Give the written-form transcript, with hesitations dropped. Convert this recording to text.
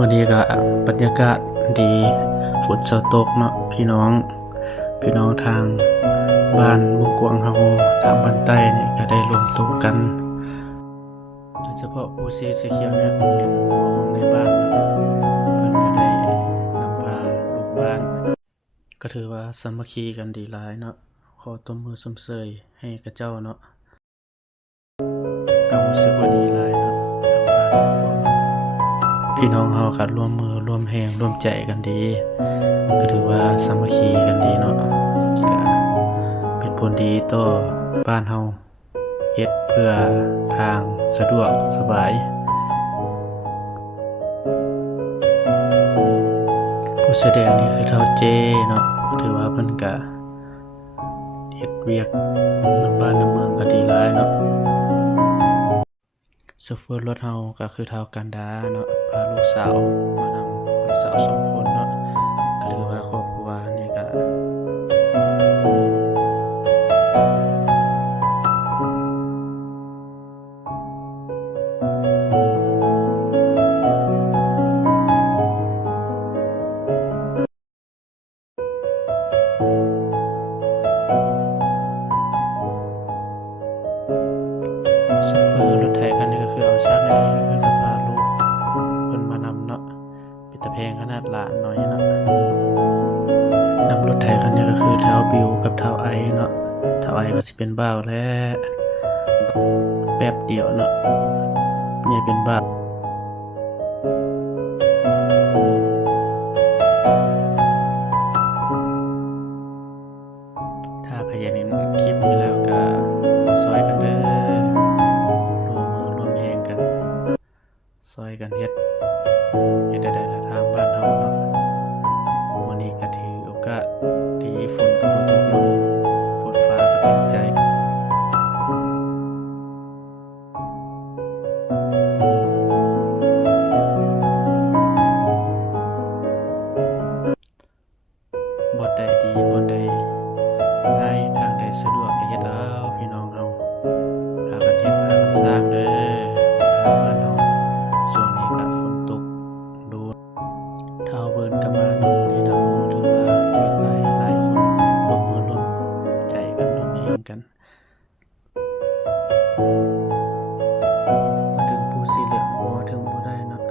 มื้อนี้ก็บรรยากาศดีฝนเซาตกเนาะพี่น้องทางบ้านมุกกวางเฮาทางบ้านใต้นี่ก็ได้รวมตัวกันโดยเฉพาะผู้สีเขียวเนี่ยเป็นพ่อของในบ้านเนาะเพิ่นก็ได้นำพาลูกบ้านก็ถือว่าสามัคคีกันดีหลายเนาะขอตบมือส้มเสยให้กับเจ้าเนาะก็รู้สึกว่าดีหลายเนาะทางบ้านมุกกวางเฮาพี่น้องเฮาก็ร่วมมือร่วมแรงร่วมใจกันดีก็ถือว่าสามัคคีกันดีเนาะก็เป็นผลดีต่อบ้านเฮาเฮ็ดเพื่อทางสะดวกสบายผู้แสดงนี่คือเฒ่าเจ้เนาะถือว่าเพิ่นก็เฮ็ดเวียกนำบ้านนำเมืองก็ดีหลายเนาะโชเฟอร์รถเฮาก็คือเฒ่ากันดาเนาะพาลูกสาวมานำลูกสาว2คนเนาะก็ถือว่าครอบครัวนี่ก็โชเฟอร์รถไถคันนี้ก็คือเอาซักนั่นเองเพิ่นก็พาลูกเพิ่นมานำเนาะเป็นตาแพงขนาดหลานน้อยเนาะนำรถไถคันนี้ก็คือเท้าบิวกับเท้าไอเนาะเท้าไอก็สิเป็นบ่าวแล้วแป๊บเดียวเนาะใหญ่เป็นบ่าวถ้าไผอยากเห็นคลิปนี้แล้วก็มาซอยกันเด้อร่วมมือร่วมแรงกันซอยกันเฮ็ดได้ละทางบ้านเฮาเนาะมื้อนี้ก็ถือโอกาสที่ฝนก็บ่ตกเนาะฝนฟ้าก็เป็นใจบ่ได้ดีบ่ได้ง่ายทางใดสะดวกก็เฮ็ดเอาพี่น้องเฮาพากันเฮ็ดพากันสร้างเด้อทางบ้านเฮาช่วงนี้ก็ฝนตกดูถ้าเบิ่นก็มาเนาะมื้อนี้เนาะถือว่าเก่งหลายคนร่วมมือร่วมใจกันร่วมแรงกันมาถึงผู้สีเหลืองบ่ว่าถึงบ่ได้เนาะ